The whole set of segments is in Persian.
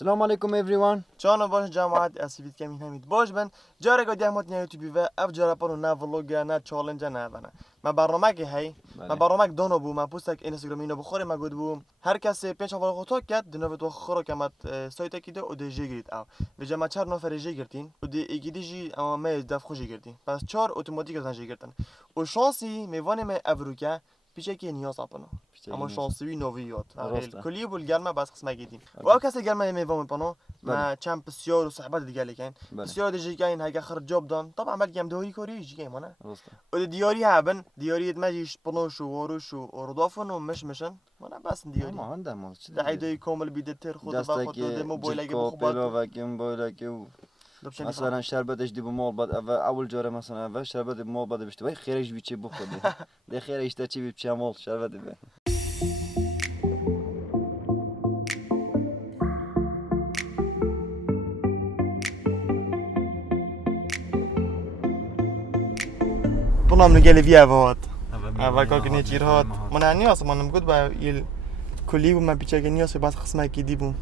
السلام عليكم everyone. چانو باش جماعت اسیبیت کمی نمید باش بن جاره گادی همت نه یوتیوبی و اف جاره پرو نه ولاگ نه چالنج نه بنا ما برنامه که هی ما برنامه دونو بو ما پوستک اینستاگرام اینو بخوره ما گود بو هر کسی پیش اول خطا کرد دنو تو خورا کمت سایت کیده او دی جی گرید او و جمع 4 نفر جی گرتین و دی ایگیدی جی اما ما دف خوشی گرتین پس 4 اتوماتیک از جی گرتن و شانسی میوانه ما افروکا پیشه کی نیاز اپنو اما شانسی نویات کلی بول گرمه بس قسمه گیدیم و کسی گرمه میوام پنو ما چند بسیار و صحبت دیگه لیکن بسیار دیگه کاین هاگه خرج جاب دان طبعا بلکه هم دهوری کاری جیگه مانه و دیاری هبن دیاری ماجیش پنوش و وروش و رضافن و مشن مانه بس دیاری ما عندهم دعیدای کامل بیدتر خود با خود ده موبایل اگه بخواد مثلا شربتش دی بمول بعد اول جاره مثلا اول شربت بمول بعد بشته وای خیرش بیچه بخوره ده خیرش تا چی بیچه مول شربت به بنام نگلی ویا وات اول کار کنی چیر هات من نیاز من میگود با یل کلی و من بیچه نیاز بس قسمه کی دی بو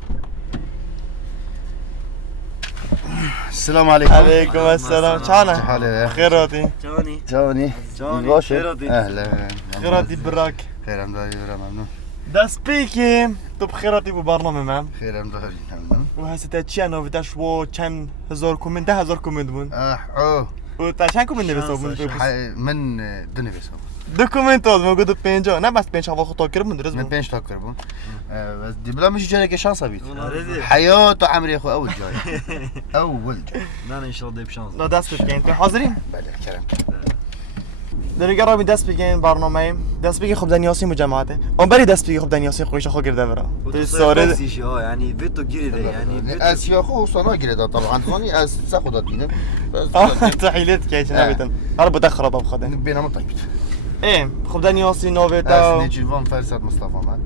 السلام عليكم. عليكم السلام. شحالك؟ حالي خيراتي. جوني اهلا خيراتي براك. خير مداري ممنون. دا سبيكي تو بخيراتي ببرنامج مام. خير مداري ممنون. وهسه تشي انا بداش و كم هزار كومنت ده هزار كومنت بون. اوه. وتاشان كومنت بس من دني بس. دوكومنتات موجودة بينجا نه بس بينجا اول خطا كرب من درس من بينج تاكر بون بس دي بلا مش جاي شانس بيت حياة عمري اخو اول جاي اول جاي نه ان شاء الله بشانس لا دست بگین تو حاضرین بله کرم در قرار دست بگین برنامه دست بگی خب دنیاسی مجموعته اون بری دست بگی خب دنیاسی خویش خو گرده برا تو ساره يعني فيتو جيري يعني اسيا خو صنع جريده طبعا ثاني از سخدت بينا تحيلات كيش نبيتن هرب بتخرب بخده بينا ما طيب ايه خب دنیاسی نوفيتا نيجيفون فرصه مصطفى مان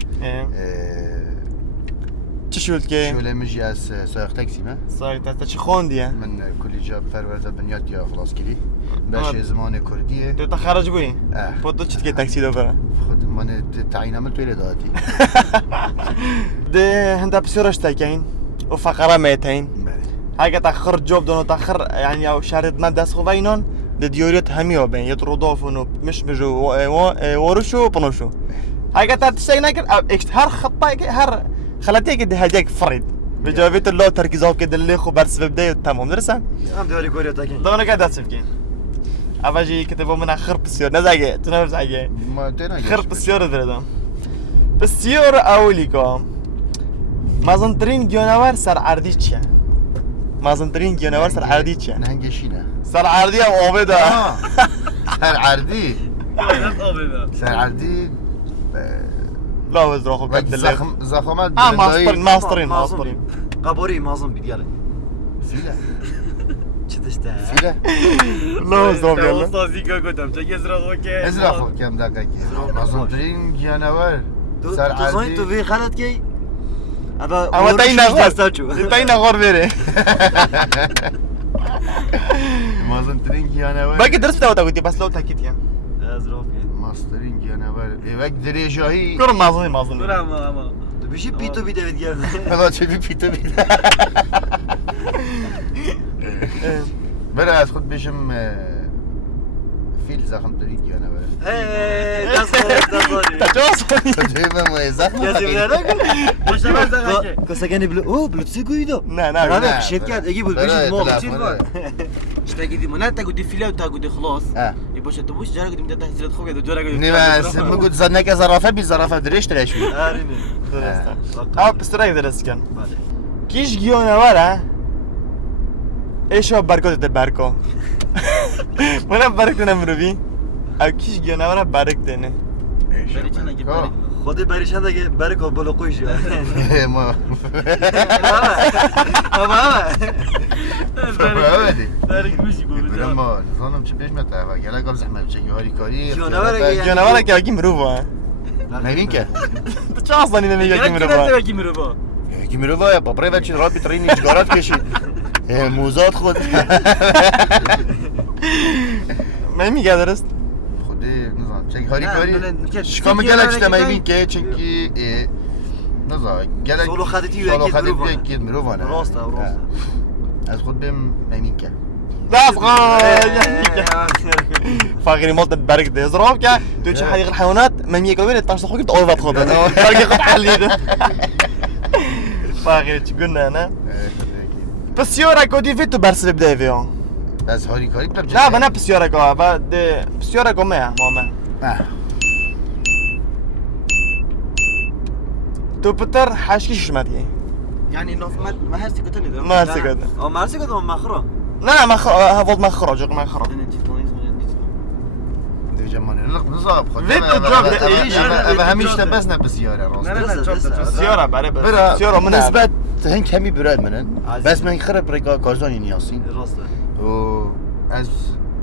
تشولت كي شو لمجي از سائق تاكسي ما سائق تاكسي خونديه من كل جاب فرورده بنياتي خلاص كلي باش زمان كرديه تو تخرج بوي فوتو چت كي تاكسي دو برا خد من تعيين عملت ولا داتي ده هندا بسيرش تاكين وفقره ميتين هاي تاخر جوب دونو تاخر يعني او شارد ما داس خو بينون ده ديوريت هميو بين يطردوفونو مش مجو ورشو بنوشو هاي تشتغل ناكر هر خطا هر خلاتيك ده هديك فريد بجوابيت اللو تركيزو كده اللي خو برس بدايه تمام درسا ام دوري كوريا تاكين دونو قاعد تسبكين افاجي كتبوا منها خرب السيور نزاجي تنافس عليه ما تناجي خرب السيور دردا بالسيور اوليكم مازنترين جوناور سر عرديتشا مازنترين جوناور سر عرديتشا نهنجشينا سر عردي ام اوبدا سر عردي سر عردي لا وزرا خو قد زخمات ماسترين قبوري مازن بيديالك فيلا چتشتا فيلا لا وزرا يلا استاذي كوتام تجي ازرا اوكي ازرا خو كم دقيقه مازندرين جانور سر تو عردي تو في خالد كي اما تاينا غور بيري مازندرين جانور باقي درس بتاعه قلت بس لو تاكيد يعني ازرا ماسترين جانور ايوك دريجاهي كرم مازن اما بيجي بيتو بيدا بيديال هذا شبي بيتو بيتا برا خد بشم فيل زخم دريد جانور ايه تصوري تجيبه ما زخم يا زلمه مش بس كسكاني بلو بلوتسيكو يدو لا انا شيت كاد اجيب البيجي مو اشتاقي دي مناتا قد فيلا وتاقد خلاص يبوش تبوش جارك قد مدة تحسيرت خوك جارك نباس ما قلت زنك زرافه بزرافه دريش تلاش فيه اريني اه بس رايك درس كان كيش جيونا ورا ايش هو بركو ده بركو وانا بركتنا مروبي او كيش جيونا ورا بركتنه خودی بریشان دیگه برای که بلوقویشی ما دارك مشي بقول لما نظام چه پیش متى و گلا قبل زحمه چه هاری کاری جيونا ورا كي مروبا نبین که تو چه اصلا نمیگه کی مروبا کی مروبا با برای بچه راه بیترینی جگارات کشید موزات خود میگه درست خودی نظام چه هاری کاری شکام گلا چه میبین که چنکی نزا گلک سولو خدیتی و سولو اکید خدیتی و مروفانه. اکید مروفانه راسته راسته از خود بیم نمین که داس فاغري مالت برك ده زراب كا توش حديقة الحيوانات ممية كوين تطلع خوك تقول تخوض برك قطع حليده فاغري قلنا انا بسيورا كودي فيتو برسل بدا فيهم از هاری کاری بلب لا بنا بسيورا كو بسيورا كو ما تو بتر حاشكي شماتي يعني انه ما هرسي قتني ده ما هرسي قتني. او مرسی کدوم مخرا لا ما هفض ما خرج ما خرج دیگه من نزا خود فيتو جوب ده اما همیش بس نه بسیاره راست بسيورا بري بسيورا من نسبت هنگ کمی برای منن بس من خرب ریکا کارزانی نیاسین راسته و از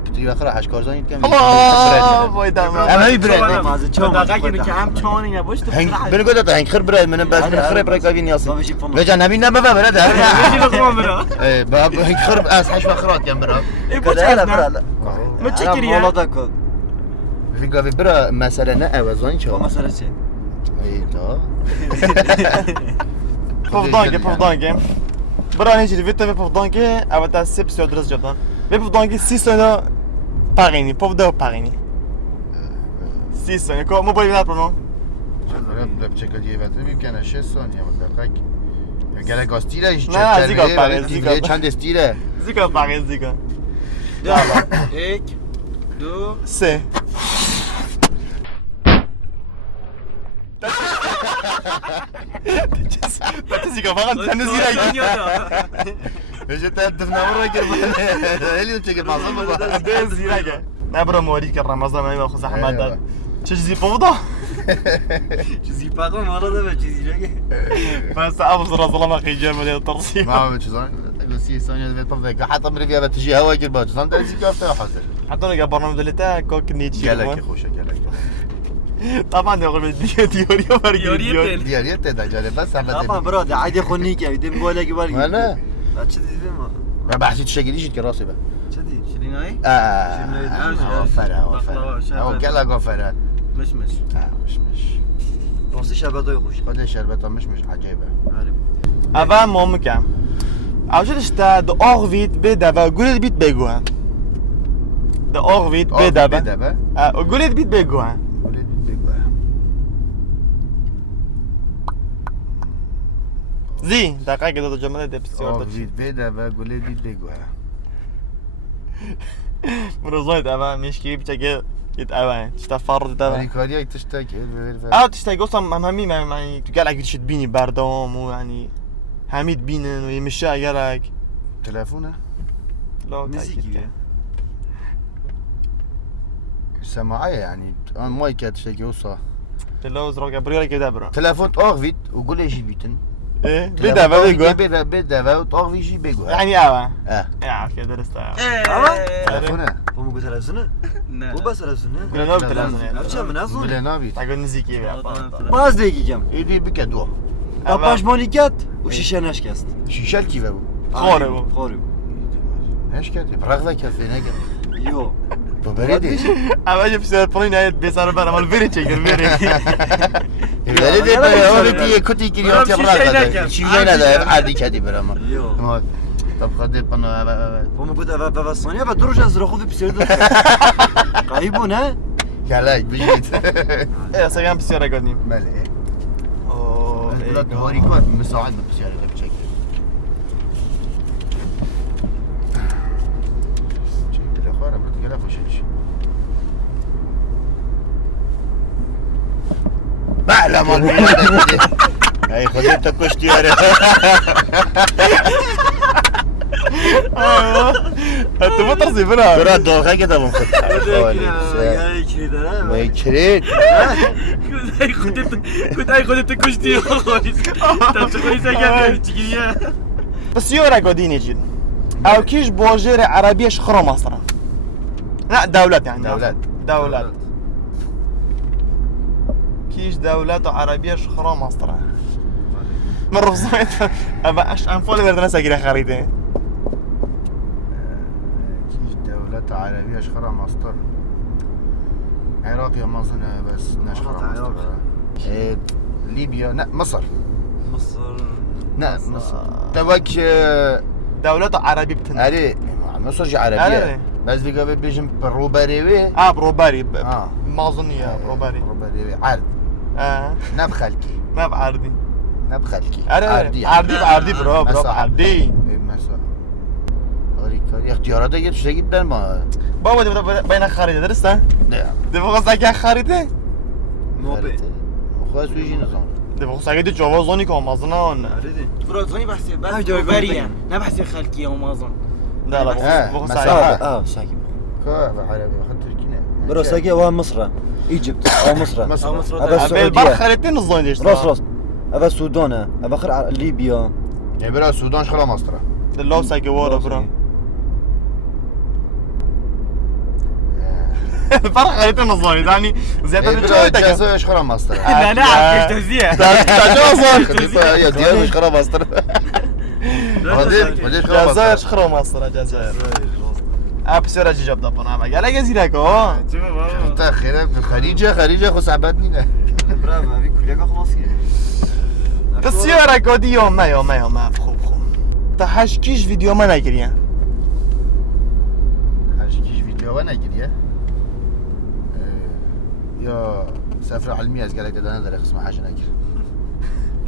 بتری آخر هشت کارزانی کمی الله وای دام اما همی برای مازه چون دقیقاً اینه که هم چانی نباشه تو هنگ بنو گفت هنگ خرب برای منن بس من خرب ریکا وی نیاسین بابا جی وجا نبین نبا برای ده میگی لقمه برا باب هنگ خرب از هشت خرات کم برای ای بچه لا نه لا ما تشكر يا والله داكو فی گاوی برای مثلا نه اوزانی چه مسألة شيء ای تا بفضانكي برا نيجي فيتا بفضانكي او تا سيب سو درس جدا بفضانكي 6 سنه باغيني بفضو باغيني 6 سنه كو مو باينات برو رب چکل یه وقت میکنه 6 ثانیه مدقیق گله گاستیره ایش نه، زیگا پاره، زیگا. چند استیره زيكا باغي زيكا يلا هيك دو سي زيكا باغي تنزل ايش انت دفنا مره قرب اللي تشكل مع صبغه زيكا نبرا موريك رمضان ما ياخذ احمد چه چیزی بودا چیزی پاکم مالا ده چیزی جاگه بس ابو رسول الله اخي جاب لي الترصيف ما عم تشزان بس 6 ثانيه بتفضل حتى من فيها بتجي هوا قرب زان ده زيكا افتح حاضر حتى لك برنامج دلتا كوك نيتشي قالك يا خوشه قالك طبعا يقول ديوري دياريت ده جالي بس طبعا برادر عادي خوني که دیدم بالا که بالا انا چه دیدم ما بحسيت شقديش كراسي بقى چه دی شريناي او قالك غفره مش مش راستی شباتای خوش خد شربتها مش عجيبه اول ممكن عاوزش تا د اوغ بده و گول بیت بگوام د اوغ بده بقى گول بیت بگوام ولد بقى زي دقيقه كده جمله ده بسيار فيد بيدا بقى ولد بقى مرزايد اما مشكي بتاعك يتابع تفرد تابع كاريا تشتكي تشتاق اصلا همي يعني قال لك تشد بيني باردوم ويعني حميد بينن ويمشي قال لك تلفونه لا موسیقی سماعية يعني مايك تشتكي وصا تلوز روك بريلا كده برا تلفون اغفيت وقول لي جي بيتن ايه بدا بقى بدا واغفي جي بيقوا يعني اه اه يا كده درستها تلفونه بومو قلت لازنه نه بو بس لازنه قلنا له تلازم افشا من ازون بلا نابيت تقول نزيكي باز دیگه کم ايدي بك دو باش مالیکت و شیشه نشکست شيشال كيف ابو خوربو خوربو ايش كاتب رغبه كافي نجا یو بريدي اما جاب سير برين هاي بيصير برا مال فيري تشيكر فيري بريدي اولدي كنت كيلو تي رغبه شي هذا عادي كاتب برا یو طب خدي بنا بومو قلت افا ثانيه بعد دروج از رخو بسير قريبون ها كلاك بجيت ايه سيام بسير قدني مالي اوه لا هوريك ما مساعد بس يعني بشكل الاخوان بدك لا خوشش بعلا مال هاي خديتك كشتي يا انت ما ترزي بنا براد دور كده بنخد ما يكريت كنت خدت كشتي طب تقولي ساكن تجيني بس يورا قديني جد او كيش بوجير عربيش خرا مصر لا دولات يعني دولات كيش دولات عربيش خرا مصر من رفضت ابا اش انفول ورد ناس اجري خريطه دولة عربية اشخرها مصدر عراقية ما اظن بس نشخرها مصدر ليبيا لا مصر مصر نعم مصر تبك دولة عربي بتن علي مصر جي عربية علي. بس في قبل بيجم بروباريوي بروباري آه. ما أظني بروباري بروباريوي عرض نبخلكي ما بعردي نبخلكي عردي برو عردي اي مسا هاري اختياراتك چه جدا ما بابا دي بين خريطة درسته؟ نعم دي فوق ساكي خريطة؟ موبي خلاص ويجي نظام دي فوق ساكي دي جوا زوني كم مازنان اريدي برو زوني بحثي بس جوي بريا نبحثي خلقية ومازن لا لا فوق ساكي ساكي كيف عربي اخذت تركينا برو ساكي وها مصر ايجيبت او مصر مصر هذا بالبر السعودية خريطين الزوني ديش راس هذا السودان هذا اخر ليبيا يعني برا السودان شغله مصر اللو ساكي ورا برو الفرق خريطين الزوني يعني زيادة من شوية جاسو شغله مصر لا نعرف ايش تزيه يا ديال مش خرا مصر هذه جزائر شخرو مصر جزائر بسيرة جي جاب دابا انا قال لك زينك انت خير في خليجه خو صاحبتني برافو هذيك كلها خلاص بسيرة كودي يوم ما بخو تحشكيش فيديو ما ناكريا حاجيكيش فيديو وانا جريه يا سافر علمي از قالك انا داري اسمه حاجه ناكر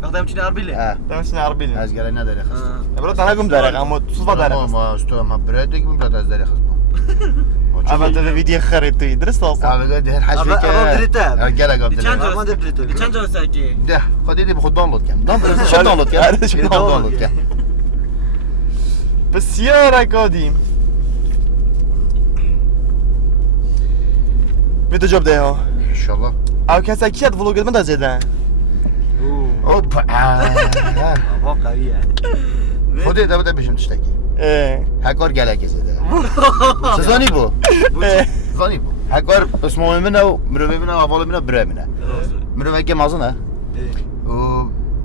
اخدم شنو عربي لي تمشي عربي لي از قال انا داري خص برو انا قم داري اما صفا داري ما استو ما بريدك من بعد از داري خص اما هذا فيديو خريطي درست اصلا انا قاعد الحاج فيك قال قبل چند جا ساكي ده خديني بخد داونلود كم داونلود كم داونلود كم بسيارة كودي متى جاب ده ان شاء الله او كاسا كيات فلوق متى زيدا اوبا واقعية خدي ده بده بيشم تشتكي ايه هكار قالك زيدا سزاني بو زاني بو هكار اسمه منه مروي منه اول منه برا منه مروي كم اظنه و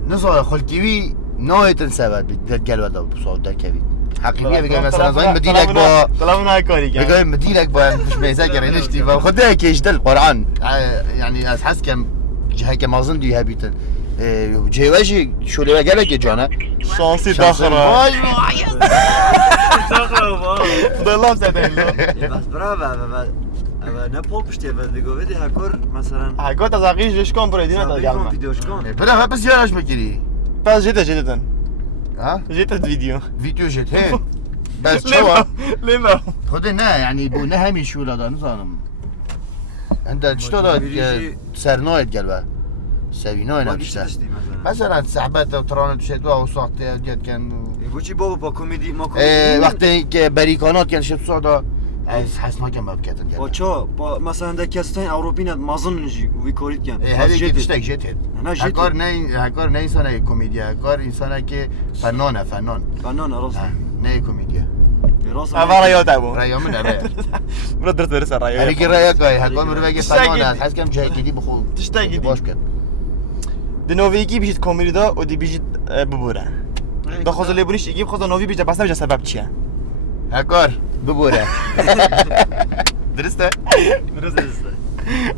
نصا خلكيوي نويت نسبت بدك قال ولا بصوت ده كبير حقيقية بقى مثلا زين بديلك با طلعنا هاكوري بقى بديلك با مش بيذاكر ليش تي خدها كيش ده القرآن يعني اساس كم هيك ما اظن دي هابيتن جيواجي شو اللي قالك يا جانا شانسي داخرة والله مساعدين بس برافو هذا نبول بشتي بدي فيدي هاكور مثلا هاكور تزاقيش ليش كون برو دينا تجمع فيديو شكون بلا بس يا ايش بكري بس جدا ها جيت الفيديو فيديو جيت هين بس شو لما خدنا يعني بو نهمي شو لا نظام عندها تشتغل سرنايت قلبه سويناي نمشي مثلا سحبت وترانت وشتوا وصوت ديت كان بوشي بابا با كوميدي ما وقتی که بریکانات کن شب سعدا حس ما كان بكتن با چا با مثلا در کستان اوروپی ند مازن نجی وی کورید کن هذه تشتاق جيت انا جيت هكار نه انسان کمدیا هكار انسان که فنان راس نه کمدیا راس اما رأيو تابو رأيو من أبي برو درت درس رأيو هذيك رأيك هكار مربع فنان حس كم جاي كذي بخو تشتاق باش كده دي نوفيكي بيجي كوميدي دا ودي بيجي ببوره دا خوز اللي بونيش يجيب خوز نوفي بيجي بس نبجا سبب چيه هكار ببوره درسته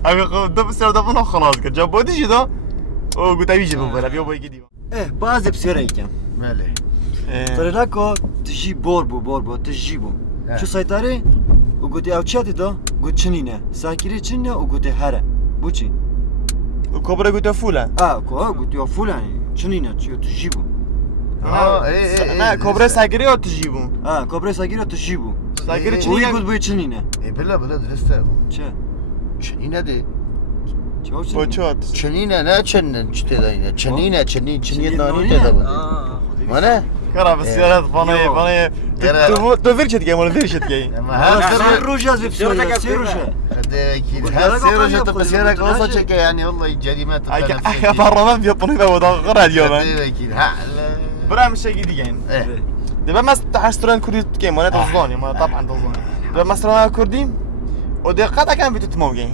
اما خب دا بسیار دا بنا خلاص کرد جا بودی جدا او گوتا بيجي ببوره بیا بایی گیدی باز بسیاره یکم بله ترلاکو تجی بور تجیبو شو سایتاری و گوتی او چیاتی دا گوت چنینه ساکیری چنینه و گوتی هره بوچی و کبره گوتا فوله گوتی او فوله چنینه چیو تجیبو نه کبره ساگیری او تجیبو کبره ساگیری او تجیبو ساگیری وی چنینه گوت بوی چنینه بلا درسته چه؟ چنینه دی با چات چنینه نه چته داینه چنینه نانی تدا بود مانه کرا بسیارت فانه تو ویرچت گیم ولی ویرچت گیم سر روجاز بسیاره سر روجه سيروجة بسيارة قوصة شكا يعني والله جريمات اگه برنامه بيطني به ودا قرار يوما اكيد ها برام شيء ديجين دابا ما تحشترن كردي كيم انا تظني ما طبعا تظني دابا مثلا كردي ودي قطع كان بتتموجي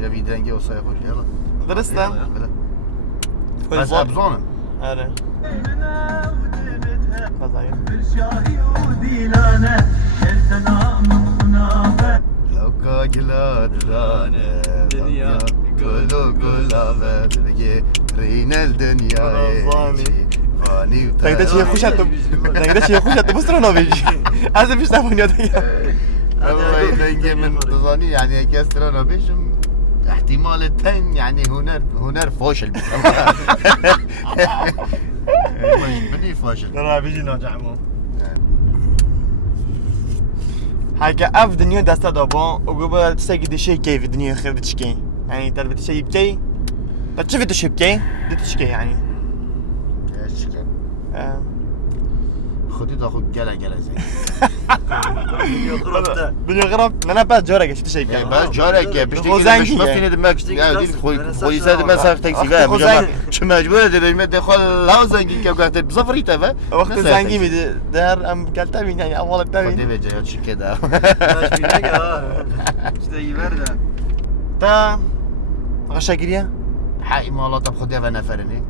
جابي دنجي وصايخوش يلا درست بس ابزونم اره لو كاجلا دلانه دنيا كلو كلابه بگه رینال دنیای رمضانی. فانی و تنگده چیه خوشت تو تنگده چیه خوشت تو بستر نبیجی از پیش نفونی دیگه والله دنگه من تظني يعني كاسترا نبيشم احتمال التين يعني هنر فاشل مش بني فاشل نه بیجی ناجعمو هاگه اف دنیا دسته دابان و گوبا تساقي دشي كيف الدنيا خير دتشكي يعني تلبي تشي بكي تشوفي تشي بكي دتشكي يعني خودی تا خود گله زی دنیا خراب نه بس جارك شو تشي بكي بس جارك بشتي خوزنگی. مش مستني دمك يا دي خوي زاد ما صار تاكسي بقى شو مجبور دي ما دخل هاوزنگي كيف قاعد بزفري تبع وقت زنگی میده در ام قالت بين يعني اول خودی تبين به جای چی كده اشتاقي برده تا غشا گریه حقي ما الله طب خودي انا نفرني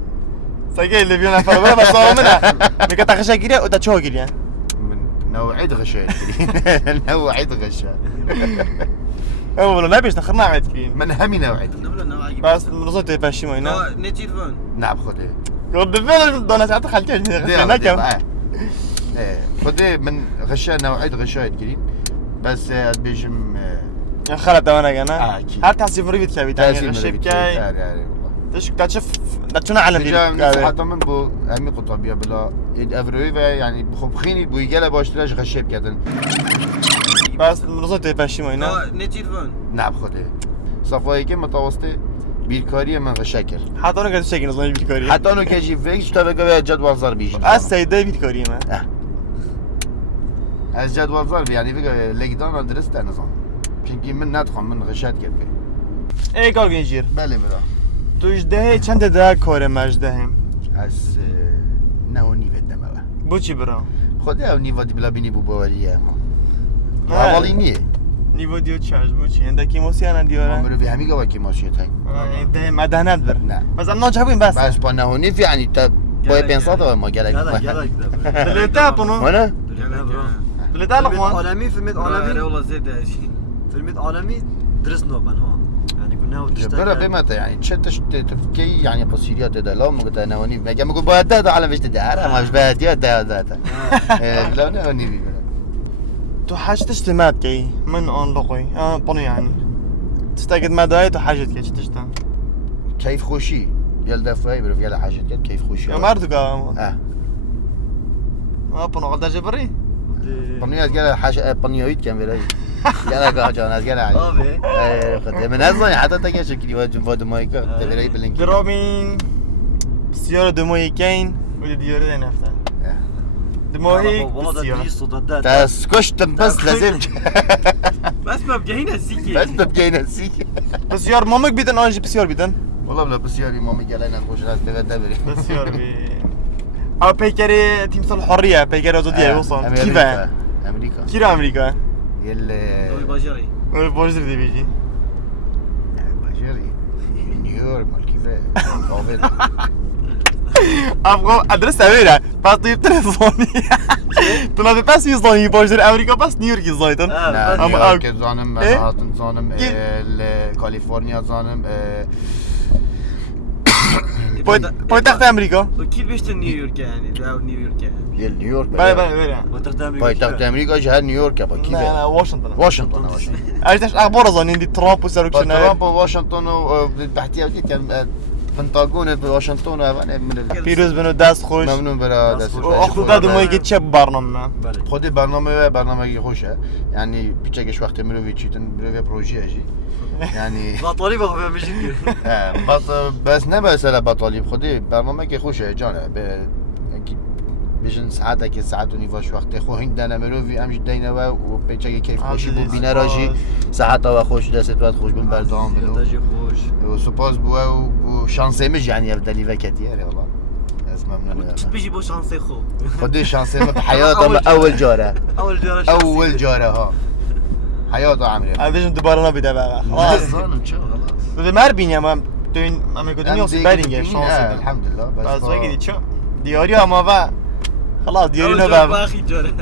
ساقي اللي فينا فربنا بس هو منها ميكا تا غشا گریه و تا چو گریه من نوعية غشاء نوعية غشاء اول نبيش تخرنا عيد كريم من همي نوعية نبلا نوعي بس منظمة تفشي ما هنا نتي تلفون نعم خودي رد فعل دون ساعات خلكش غشنا كم خودي من غشاء نوعية غشاء كريم بس بيجم خلت انا انا أكيد. حتى سيفري بيت كابي تاني غشيب كاي تش تشوف تشوف علم تجا حتى من بو همي قطبية بلا افروي يعني بخبخيني بو يجلا باشتراش غشاء كذا بس منظمة تفشي ما هنا نتي تلفون نعم خودي صفاي كم متوسطة بیرکاری من غشکر حتی اونو که شکل نزدیک بیرکاری حتی اونو که جی فکر تا بگه جدول زار بیش از سیده بیرکاری من از جدول زار بی یعنی بگه لگدان درست نظام چونکی من ندخوام من غشت کرد ای کار گنجیر بله برا توش ده چند ده کار مجده هم از نه و نیوه دمه بو چی برا خودی او نیوه دی بلا بینی بو باوریه اما اولی نیه نیو دیو چاش بو چی اندکی موسی انا دیاره ما بروی همی گوه که ماشیت های ده مدهنت بر نه بس ام ناجح بین بس بس با نه و نیف یعنی تا باید پنسات و ما گلک دلتا بونو وانا دلتا لقمان عالمي فيلمات عالمي والله زيد هاشي فيلمات عالمي درسنا بنها يعني كنا برا بمتى يعني تشتش تفكي يعني قصيريات ده لا مقطع انا وني ما جا مقول بعد ده على مش ده مش بعد يا ده لا انا وني تو حاجة تشتمات كي من اون لقوي بونو يعني تستاقد ما داي تو حاجة كي تشتم كيف خوشي يل دفاي برو يلا حاجه كيف خوشي يا مردو قام بونو قد جبري بنيات قال حاجه بنيويت كان بلاي قال قاعد ناس قال عادي من اصلا حتى تاكي شكلي واجب فود مايكا تبلاي بلينك درومين سيارة دموي كاين ودي ديوري ده نفتن دموي سيارة تسكشت بس لازم بس مبجهين هسيكي بس بجينا نسيك بسيار مامك بيدن انجي بسيار بيدن والله بلا بسياري مامي قال انا خوش راس تغدى بسيار بي او بيكري تمثال الحرية بيكري ازودية يوصل كيفا امريكا كيرا امريكا يل دوي باجري بوجدر دي بيجي باجري نيويورك مال كيفا ابغى ادرس امريكا بس طيب تلفوني طلع بس يزوني بوجدر امريكا بس نيويورك يزايدن نيويورك زانم مانهاتن زانم كاليفورنيا زانم پایتخت امریکا اكيد بيشتن نيويورك يعني او نيويورك يعني يل نيويورك بله بله پایتخت امریکا شهر نیویورک با کی نه واشنطن واشنطن ايش اخبار زانين دي ترامب وساروك شنو ترامب واشنطن وبحتيها كان بنتاغون بواشنطن پیروز بنو دست خوش ممنون برا دست اخو داد ما يجي تشب برنامه خودی برنامه خوشه يعني بيچگش وقت مروی چیتن مروی پروژه اجی يعني بطالي بخوف مشي بس نه مسئله بطالب خودی برنامه که خوشه جانه به بیشتر ساعته که ساعت و نیواش وقت خو هند نمروی امش دینه و پیچگی کیف خوشی بو بینه راجی ساعت و خوش دست وقت خوش بن بردام بلو تاجي خوش و سپاس بو و شانس مش يعني بدلی وقتی اره والله از ممنون بيجي بو شانسي خو خودی شانس ما بحياتي اول جاره اول جاره ها حياته عمري ابيش دوباره نبيده بقى خلاص بده مر بینیم ما تو این امریکا دنیا سی برینگه شانس الحمد لله بس وقتی چه دیاری اما و خلاص دیاری نو بابا اخي جوره